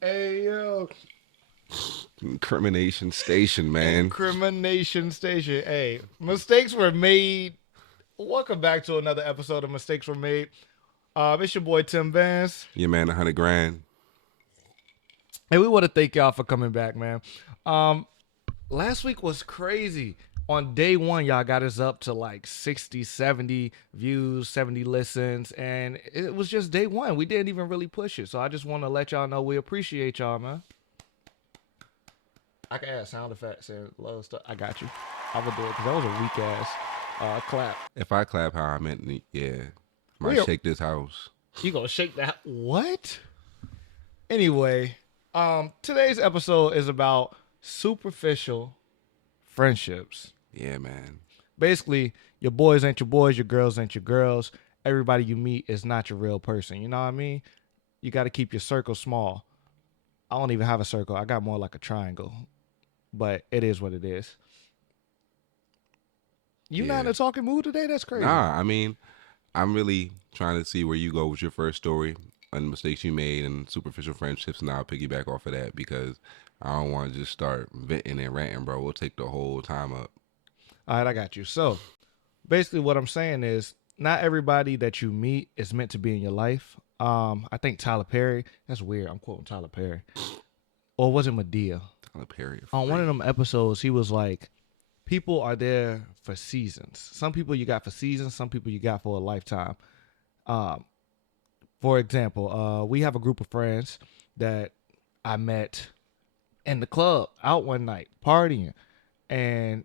Hey, yo. Incrimination station, man. Incrimination station. Hey, mistakes were made. Welcome back to another episode of Mistakes Were Made. It's your boy Tim Vance. Your man, 100 grand. Hey, we want to thank y'all for coming back, man. Um, Last week was crazy. On day one, y'all got us up to like 60, 70 views, 70 listens, and it was just day one. We didn't even really push it. So I just want to let y'all know we appreciate y'all, man. I can add sound effects and low stuff. I got you. I'm gonna do it because that was a weak ass clap. If I clap how I meant, yeah, might We are, shake this house. you gonna shake that? What? Anyway, today's episode is about superficial friendships. Yeah, man. Basically, your boys ain't your boys, your girls ain't your girls. Everybody you meet is not your real person. You know what I mean? You got to keep your circle small. I don't even have a circle. I got more like a triangle, but it is what it is. You not in Yeah. a talking mood today? That's crazy. Nah, I mean, I'm really trying to see where you go with your first story and the mistakes you made and superficial friendships, and I'll piggyback off of that because I don't want to just start venting and ranting, bro. We'll take the whole time up. All right, I got you. So basically, what I'm saying is, not everybody that you meet is meant to be in your life. I think Tyler Perry. That's weird. I'm quoting Tyler Perry, or was it Medea? Tyler Perry, On one of free. them episodes, he was like, "People are there for seasons. Some people you got for seasons. Some people you got for a lifetime." Um, for example, we have a group of friends that I met in the club out one night partying, and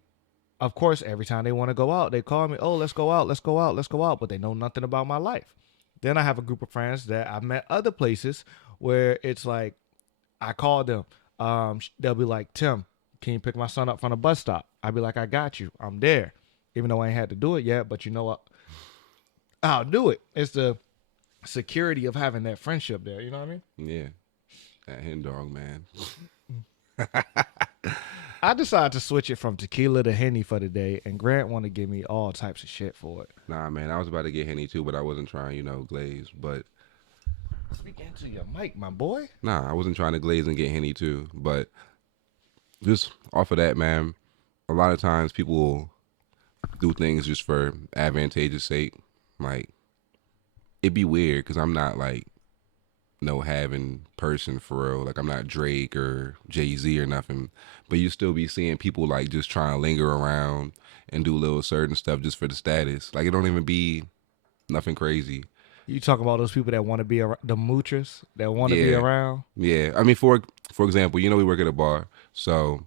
of course, every time they want to go out, they call me, "Oh, let's go out, let's go out, let's go out," but they know nothing about my life. Then I have a group of friends that I've met other places where it's like I call them. They'll be like, "Tim, can you pick my son up from the bus stop?" I'll be like, "I got you. I'm there." Even though I ain't had to do it yet, but you know what? I'll do it. It's the security of having that friendship there. You know what I mean? Yeah, that hen dog, man. I decided to switch it from tequila to Henny for the day, and Grant want to give me all types of shit for it. Nah, man, I was about to get henny too, but I wasn't trying, glaze. But Speak into your mic, my boy. nah, I wasn't trying to glaze and get henny too. But just off of that, man, a lot of times people will do things just for advantageous sake. Like it'd be weird because I'm not like no having person for real. Like I'm not Drake or Jay-Z or nothing. But you still be seeing people like just trying to linger around and do little certain stuff just for the status. Like it don't even be nothing crazy. You talk about those people that want to be the moochers that want to be Yeah, around. yeah. I mean, for example, we work at a bar, so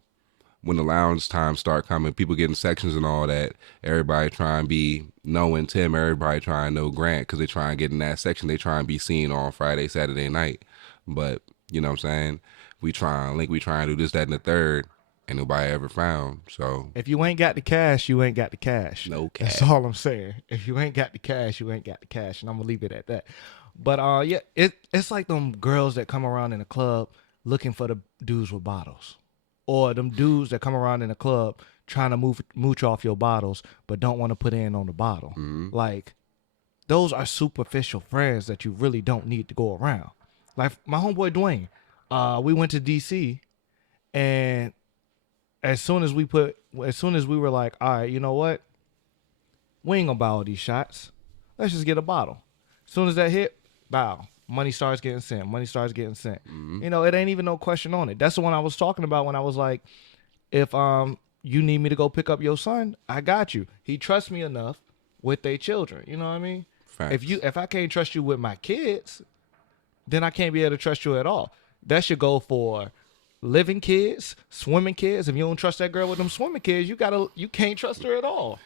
when the lounge times start coming, people getting sections and all that. Everybody try and be knowing Tim. Everybody try and know Grant because they try and get in that section. They try and be seen on Friday, Saturday night. But you know what I'm saying? We try and link. We try and do this, that, and the third, and nobody ever found. So If you ain't got the cash, you ain't got the cash. no That's cat. all I'm saying. If you ain't got the cash, you ain't got the cash, and I'm gonna leave it at that. But yeah, it's like them girls that come around in the club looking for the dudes with bottles, or them dudes that come around in the club trying to mooch off your bottles, but don't want to put in on the bottle. Mm-hmm. Like those are superficial friends that you really don't need to go around. Like my homeboy Dwayne, we went to DC, and as soon as we were like, all right, you know what? We ain't gonna buy all these shots. Let's just get a bottle. As soon as that hit, bow. Money starts getting sent. Money starts getting sent. Mm-hmm. You know, it ain't even no question on it. That's the one I was talking about when I was like, if you need me to go pick up your son, I got you. He trusts me enough with their children. You know what I mean? Facts. If I can't trust you with my kids, then I can't be able to trust you at all. That should go for living kids, swimming kids. If you don't trust that girl with them swimming kids, you can't trust her at all.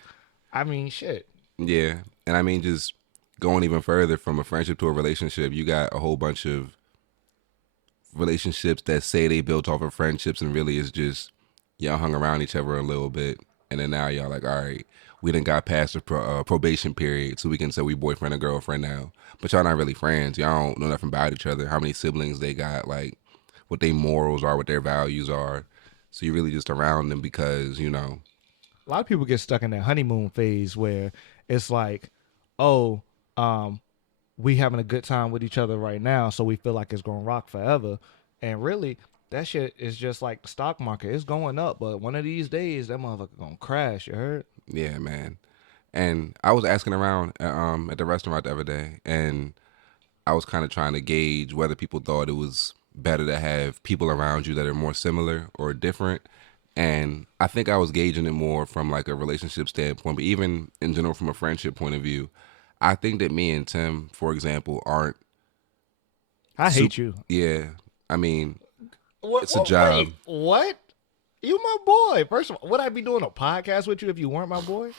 I mean, shit. Yeah, and I mean just going even further from a friendship to a relationship, you got a whole bunch of relationships that say they built off of friendships and really is just y'all hung around each other a little bit and then now y'all like, all right, we done got past the probation period so we can say we boyfriend and girlfriend now, but y'all not really friends. Y'all don't know nothing about each other, how many siblings they got, like what their morals are, what their values are. So you really just around them because A lot of people get stuck in that honeymoon phase where it's like, oh, um, we having a good time with each other right now, so we feel like it's gonna rock forever. And really, that shit is just like the stock market. It's going up, but one of these days, that motherfucker gonna crash. You heard? Yeah, man. And I was asking around at the restaurant the other day, and I was kind of trying to gauge whether people thought it was better to have people around you that are more similar or different. And I think I was gauging it more from like a relationship standpoint, but even in general from a friendship point of view, I think that me and Tim, for example, aren't I super. hate you. Yeah, I mean, What? it's a What? job. Wait, what? You my boy. First of all, would I be doing a podcast with you if you weren't my boy?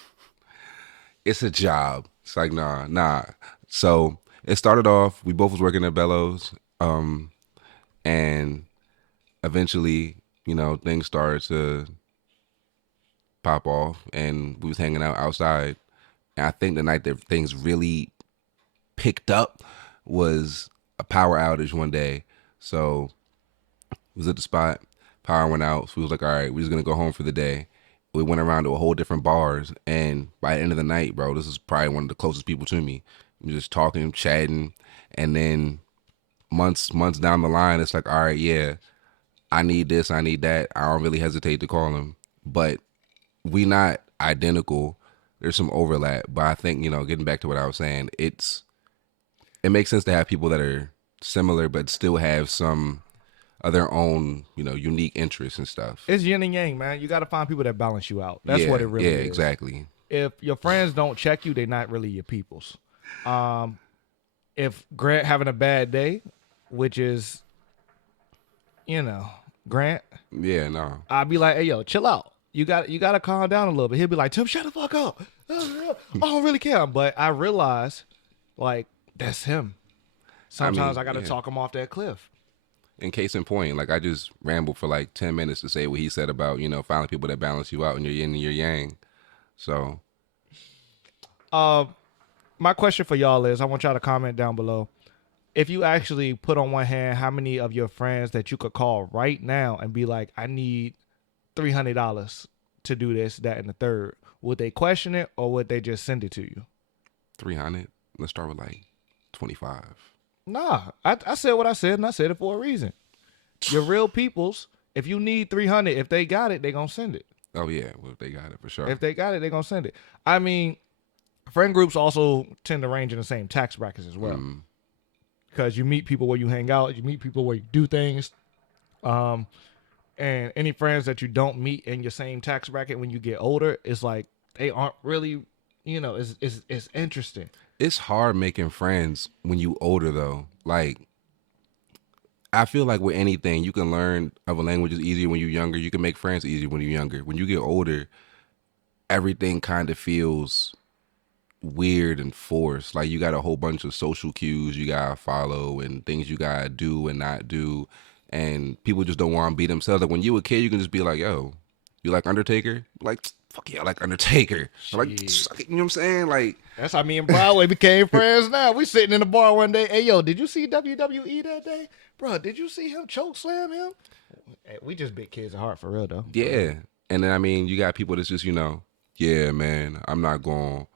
It's a job. It's like nah. So it started off. We both was working at Bellows, and eventually, things started to pop off, and we was hanging out outside. And I think the night that things really picked up was a power outage one day. So we was at the spot, power went out. So we was like, all right, we're just gonna go home for the day. We went around to a whole different bars, and by the end of the night, bro, this is probably one of the closest people to me. We just talking, chatting, and then months down the line, it's like, all right, yeah, I need this, I need that. I don't really hesitate to call him, but we not identical. There's some overlap, but I think getting back to what I was saying, it makes sense to have people that are similar but still have some of their own unique interests and stuff. It's yin and yang, man. You got to find people that balance you out. That's what Yeah, it yeah, really is. exactly. If your friends don't check you, they're not really your peoples. Um, if Grant having a bad day, which is, Grant, Yeah, no. I'd be like, hey, yo, chill out. You got to calm down a little bit. He'll be like, Tim, shut the fuck up. I don't really care. But I realize, like, that's him. Sometimes I got to yeah. talk him off that cliff. In case in point, like I just rambled for like 10 minutes to say what he said about finding people that balance you out and your yin and your yang. So Uh, my question for y'all is, I want y'all to comment down below. If you actually put on one hand how many of your friends that you could call right now and be like, I need $300 to do this, that, and the third, would they question it or would they just send it to you? 300. Let's start with like 25. Nah, I said what I said, and I said it for a reason. Your real peoples, if you need 300, if they got it, they gonna send it. Oh yeah, well they got it for sure. If they got it, they gonna send it. I mean, friend groups also tend to range in the same tax brackets as well. Because you meet people where you hang out, you meet people where you do things. And any friends that you don't meet in your same tax bracket when you get older, it's like they aren't really, it's interesting. It's hard making friends when you older though. Like I feel like with anything, you can learn other languages easier when you're younger. You can make friends easier when you're younger. When you get older, everything kind of feels weird and forced. Like you got a whole bunch of social cues you gotta follow and things you gotta do and not do, and people just don't want to be themselves. Like when you a kid, you can just be like, "Yo, you like Undertaker?" Like, fuck yeah, I like Undertaker. Like, you know what I'm saying? Like That's how me and Broadway became friends now. We sitting in the bar one day. Hey, yo, did you see WWE that day? Bro, did you see him choke slam him? Hey, we just big kids at heart for real, though. yeah, and then you got people that's just yeah, man, I'm not going to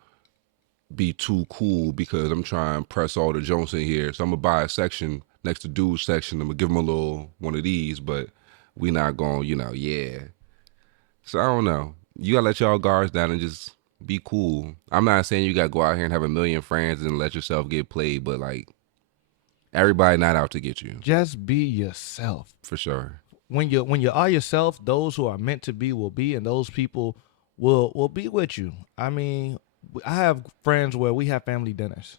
be too cool because I'm trying to press all the Jones in here. So I'm gonna buy a section next to dude's section. I'm gonna give him a little one of these, but we not going, yeah. So I don't know. You gotta let y'all guards down and just be cool. I'm not saying you gotta go out here and have a million friends and let yourself get played, but like everybody not out to get you. Just be yourself. For sure. When you are yourself, those who are meant to be will be, and those people will be with you. I mean, I have friends where we have family dinners.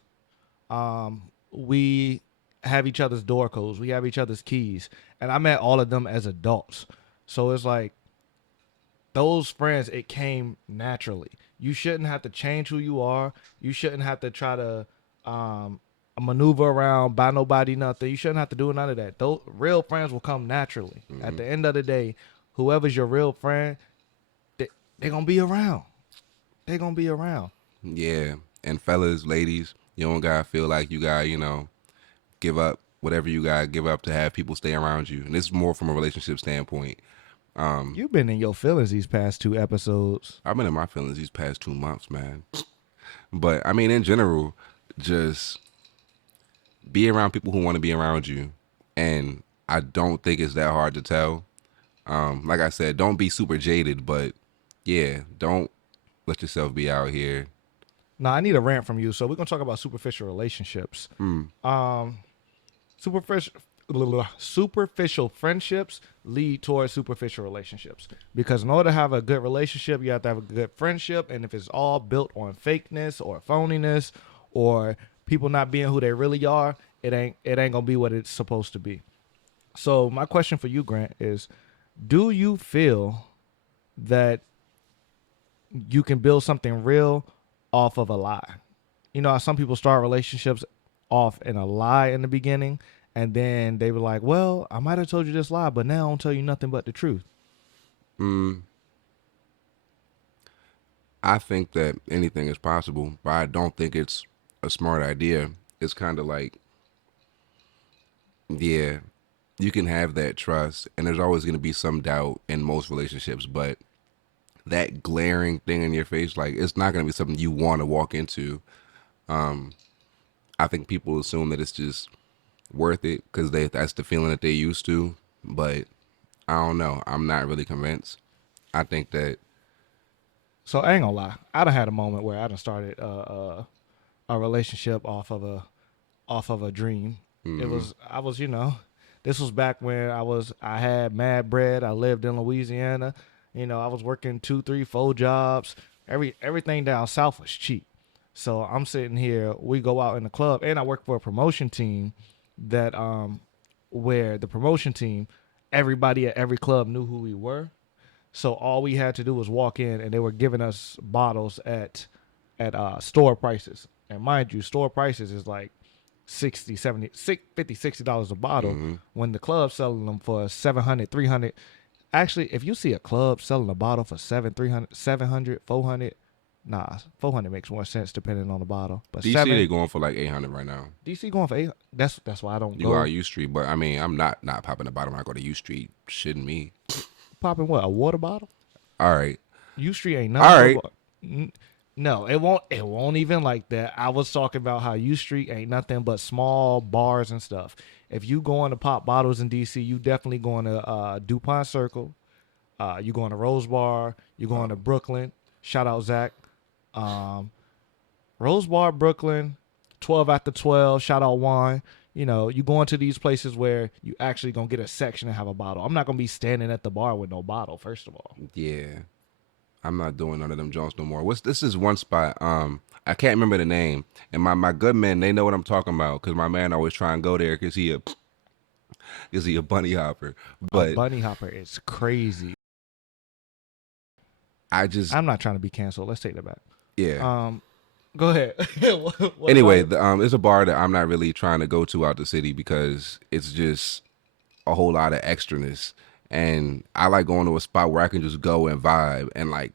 We have each other's door codes. We have each other's keys. And I met all of them as adults. So it's like those friends, it came naturally. You shouldn't have to change who you are. You shouldn't have to try to maneuver around, buy nobody nothing. You shouldn't have to do none of that. Those real friends will come naturally. Mm-hmm. At the end of the day, whoever's your real friend, they're going to be around. They're going to be around. Yeah. And fellas, ladies, you don't got to feel like you got to, give up whatever you got to give up to have people stay around you. And this is more from a relationship standpoint. You've been in your feelings these past 2 episodes. I've been in my feelings these past 2 months, man. But, I mean, in general, just be around people who want to be around you. And I don't think it's that hard to tell. Like I said, don't be super jaded, but yeah, don't let yourself be out here. Now I need a rant from you, so we're gonna talk about superficial relationships. Mm, Um, superficial superficial friendships lead towards superficial relationships because in order to have a good relationship you have to have a good friendship, and if it's all built on fakeness or phoniness or people not being who they really are, it ain't gonna be what it's supposed to be. So my question for you, Grant, is do you feel that you can build something real off of a lie? You know how some people start relationships off in a lie in the beginning, and then they were like, well, I might have told you this lie, but now I don't tell you nothing but the truth. mm, I think that anything is possible, but I don't think it's a smart idea. It's kind of like, yeah, you can have that trust, and there's always going to be some doubt in most relationships, but that glaring thing in your face, like, it's not going to be something you want to walk into. Um, I think people assume that it's just worth it because that's the feeling that they used to, but I don't know. I'm not really convinced. I think that, So I ain't gonna lie, I done had a moment where I done started a relationship off of a dream. It mm, was I was this was back when I had mad bread. I lived in Louisiana. I was working 2, 3, 4 jobs. Everything down south was cheap. So I'm sitting here. We go out in the club, and I work for a promotion team that where the promotion team, everybody at every club knew who we were. So all we had to do was walk in, and they were giving us bottles at store prices. And mind you, store prices is like 60, 70, 50, $60 a bottle mm-hmm. when the club's selling them for 700, 300. Actually, if you see a club selling a bottle for 300, 700, 400, nah, 400 makes more sense depending on the bottle. But DC, they 7 going for like 800 right now. DC going for 8. That's why I don't You are go U Street, but I mean, I'm not popping the bottom when I go to U Street. Shitting me. popping what, a water bottle? All right, U Street ain't all nothing right. but no, it won't even like that. I was talking about how U Street ain't nothing but small bars and stuff. If you going to pop bottles in DC, you definitely going to DuPont Circle. You going to Rose Bar. You going to Brooklyn. Shout out Zach. Um, Rose Bar, Brooklyn. 12 after 12. Shout out Wine. You going to these places where you actually gonna get a section and have a bottle. I'm not gonna be standing at the bar with no bottle. First of all, Yeah, I'm not doing none of them Jones no more. What's this is one spot. I can't remember the name, and my good men they know what I'm talking about because my man always try and go there because he a bunny hopper. a But bunny hopper is crazy. I just I'm not trying to be canceled. Let's take that back. yeah. Um, Go ahead. What about Anyway, it? it's a bar that I'm not really trying to go to out the city because it's just a whole lot of extraness. And I like going to a spot where I can just go and vibe. And like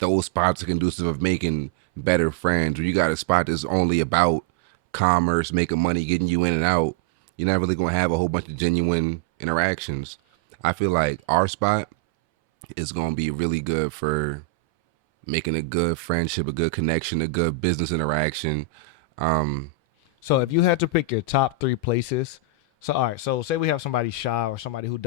those spots are conducive of making better friends. Where you got a spot that's only about commerce, making money, getting you in and out. You're not really going to have a whole bunch of genuine interactions. I feel like our spot is going to be really good for making a good friendship, a good connection, a good business interaction. Um, So if you had to pick your top 3 places, so all right, so say we have somebody shy or somebody who's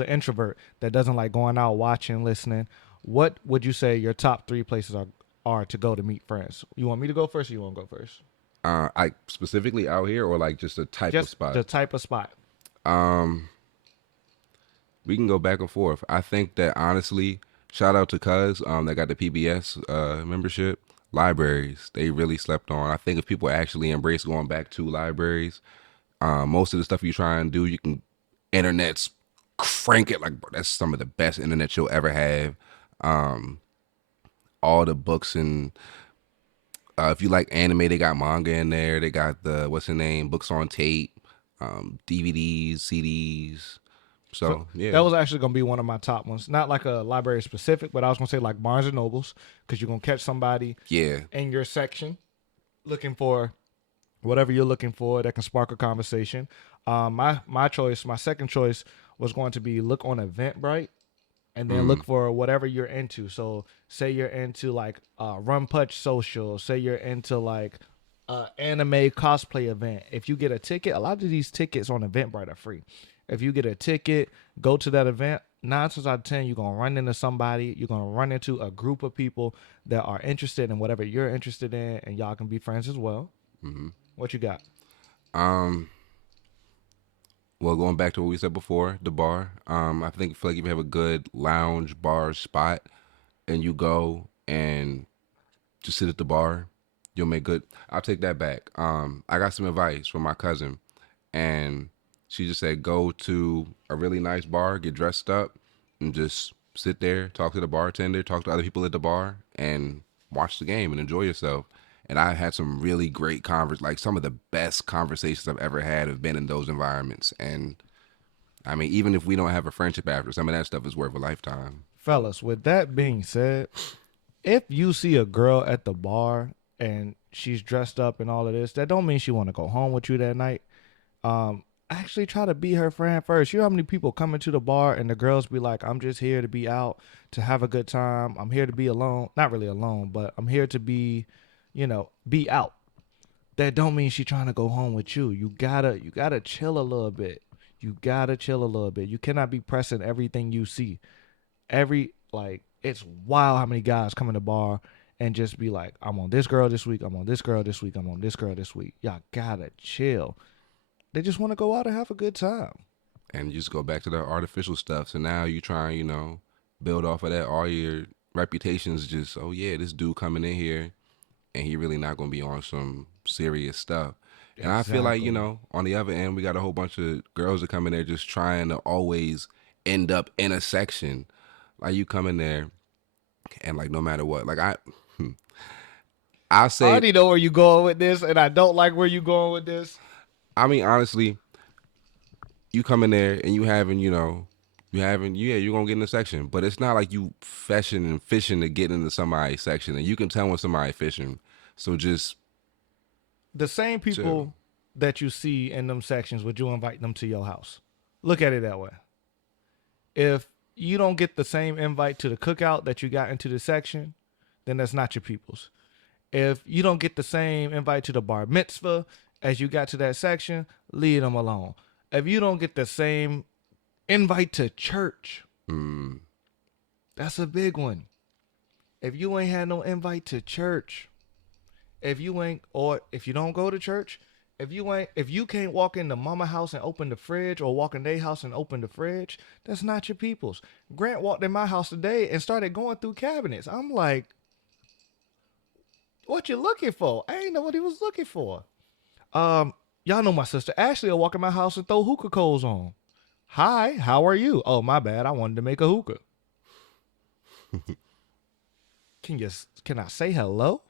an introvert that doesn't like going out, watching, listening. What would you say your top 3 places are to go to meet friends? You want me to go first, or you want to go first? I specifically out here or like just a type of Just spot. the type of spot. Um, we can go back and forth. I think that honestly, shout out to Cuz that got the PBS membership. Libraries, they really slept on. I think if people actually embrace going back to libraries, most of the stuff you try and do, you can internet's crank it like bro, that's some of the best internet you'll ever have. Um, all the books and if you like anime, they got manga in there. They got the what's the name books on tape, DVDs, CDs. So So yeah, that was actually gonna be one of my top ones. Not like a library specific, but I was gonna say like Barnes and Nobles, because you're gonna catch somebody yeah. in your section looking for whatever you're looking for that can spark a conversation. My second choice was going to be look on Eventbrite, and then Mm, look for whatever you're into. So say you're into like Run Punch Social. Say you're into like Anime cosplay event. If you get a ticket, a lot of these tickets on Eventbrite are free. If you get a ticket, go to that event. 9 times out of 10, you're gonna run into somebody. You're gonna run into a group of people that are interested in whatever you're interested in, and y'all can be friends as well. Hmm. What you got? Um, well, going back to what we said before, the bar. I think feel like if you have a good lounge bar spot and you go and just sit at the bar, you'll make good. I'll take that back. I got some advice from my cousin, and she just said go to a really nice bar, get dressed up, and just sit there, talk to the bartender, talk to other people at the bar, and watch the game and enjoy yourself. And I had some really great like some of the best conversations I've ever had have been in those environments. And I mean, even if we don't have a friendship after, some of that stuff is worth a lifetime. Fellas, with that being said, if you see a girl at the bar and she's dressed up and all of this, that don't mean she want to go home with you that night. Actually try to be her friend first. You know how many people come into the bar and the girls be like, I'm just here to be out, to have a good time. I'm here to be alone. Not really alone, but I'm here to be, be out. That don't mean she trying to go home with you. You gotta chill a little bit. You gotta chill a little bit. You cannot be pressing everything you see. It's wild how many guys come in the bar and just be like, I'm on this girl this week, I'm on this girl this week, I'm on this girl this week. Y'all gotta chill. They just want to go out and have a good time. And you just go back to the artificial stuff. So now you try and, build off of that. All your reputations just, oh yeah, this dude coming in here and he really not gonna be on some serious stuff. And I feel like, Exactly. on the other end, we got a whole bunch of girls that come in there just trying to always end up in a section. Like you come in there and like no matter what, like I I say, already know where you going with this, and I don't like where you going with this. I mean honestly, you come in there and yeah, you're gonna get in the section, but it's not like you fishing and fishing to get into somebody's section, and you can tell when somebody fishing. So just The same chill. people that you see in them sections, would you invite them to your house? Look at it that way. If you don't get the same invite to the cookout that you got into the section, then that's not your people's. If you don't get the same invite to the bar mitzvah as you got to that section, leave them alone. If you don't get the same invite to church, Mm, that's a big one. If you ain't had no invite to church, if you don't go to church, if you can't walk in the mama house and open the fridge or walk in their house and open the fridge, that's not your people's. Grant walked in my house today and started going through cabinets. I'm like, what you looking for? I ain't know what he was looking for. Um, y'all know my sister Ashley will walk in my house and throw hookah coals on. Hi, how are you? Oh, my bad. I wanted to make a hookah. Can I say hello?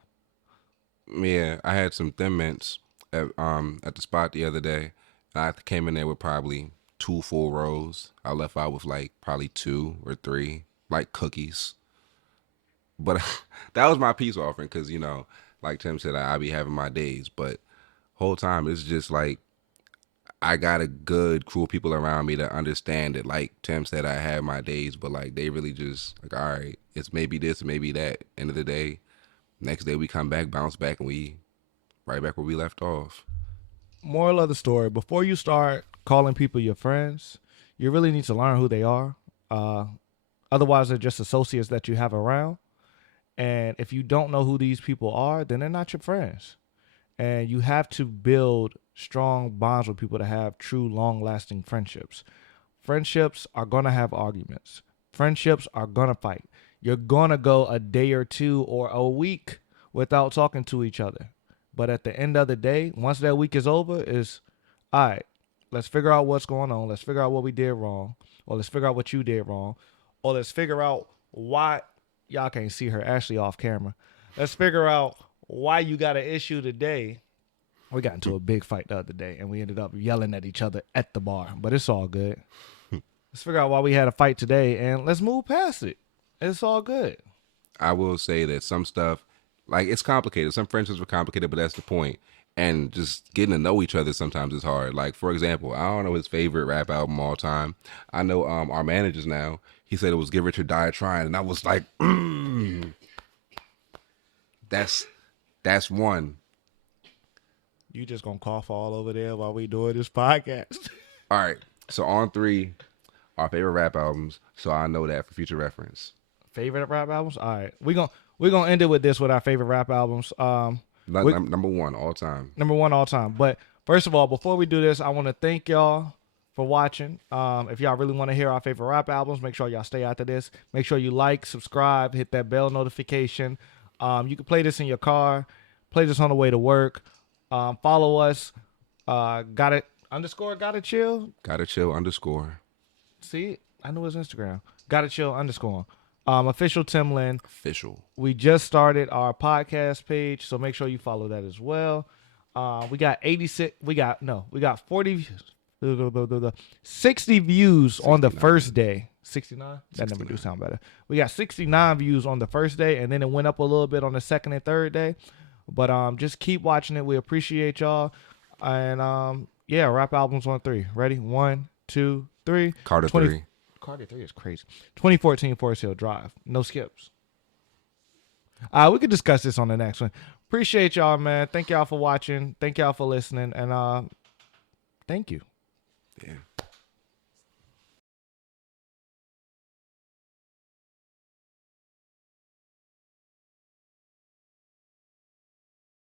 yeah, I had some thin mints at the spot the other day. I came in there with probably two full rows. I left out with like probably two or three like cookies. But that was my peace offering because like Tim said, I be having my days, but whole time it's just like I got a good crew of people around me that understand it. Like Tim said, I have my days, but like they really just like, all right, it's maybe this, maybe that. End of the day, next day we come back, bounce back, and we right back where we left off. Moral of the story: before you start calling people your friends, you really need to learn who they are. Uh, Otherwise, they're just associates that you have around. And if you don't know who these people are, then they're not your friends. And you have to build strong bonds with people to have true, long lasting friendships. Friendships are going to have arguments, friendships are going to fight. You're going to go a day or two or a week without talking to each other. But at the end of the day, once that week is over, is all right, let's figure out what's going on. Let's figure out what we did wrong, or let's figure out what you did wrong, or let's figure out why y'all can't see her Ashley off camera. Let's figure out why you got an issue today. We got into a big fight the other day and we ended up yelling at each other at the bar, but it's all good. Let's figure out why we had a fight today and let's move past it. It's all good. I will say that some stuff, like it's complicated. Some friendships are complicated, but that's the point. And just getting to know each other sometimes is hard. Like for example, I don't know his favorite rap album all time. I know our managers now. He said it was "Get Rich or Die Trying," and I was like, that's one. You just gonna cough all over there while we doing this podcast. All right. So on 3, our favorite rap albums. So I know that for future reference. Favorite rap albums? All right. We're gonna end it with this with our favorite rap albums. Number 1 all time. Number 1 all time. But first of all, before we do this, I want to thank y'all for watching. If y'all really want to hear our favorite rap albums, make sure y'all stay after this. Make sure you like, subscribe, hit that bell notification. You can play this in your car, play this on the way to work. Follow us. Got it _ gotta chill. Gotta chill _ See, I knew his Instagram. Gotta chill _ official Tim Lin. official. We just started our podcast page, so make sure you follow that as well. We got 86. We got 40, 60 views on the first day. 69? That number do sound better. We got 69 views on the first day, and then it went up a little bit on the second and third day. But just keep watching it. We appreciate y'all. And yeah, rap albums on 3. Ready? 1, 2, 3. Carter 3. Carter 3 is crazy. 2014 Forest Hill Drive. No skips. We could discuss this on the next one. Appreciate y'all, man. Thank y'all for watching. Thank y'all for listening. And thank you. Yeah.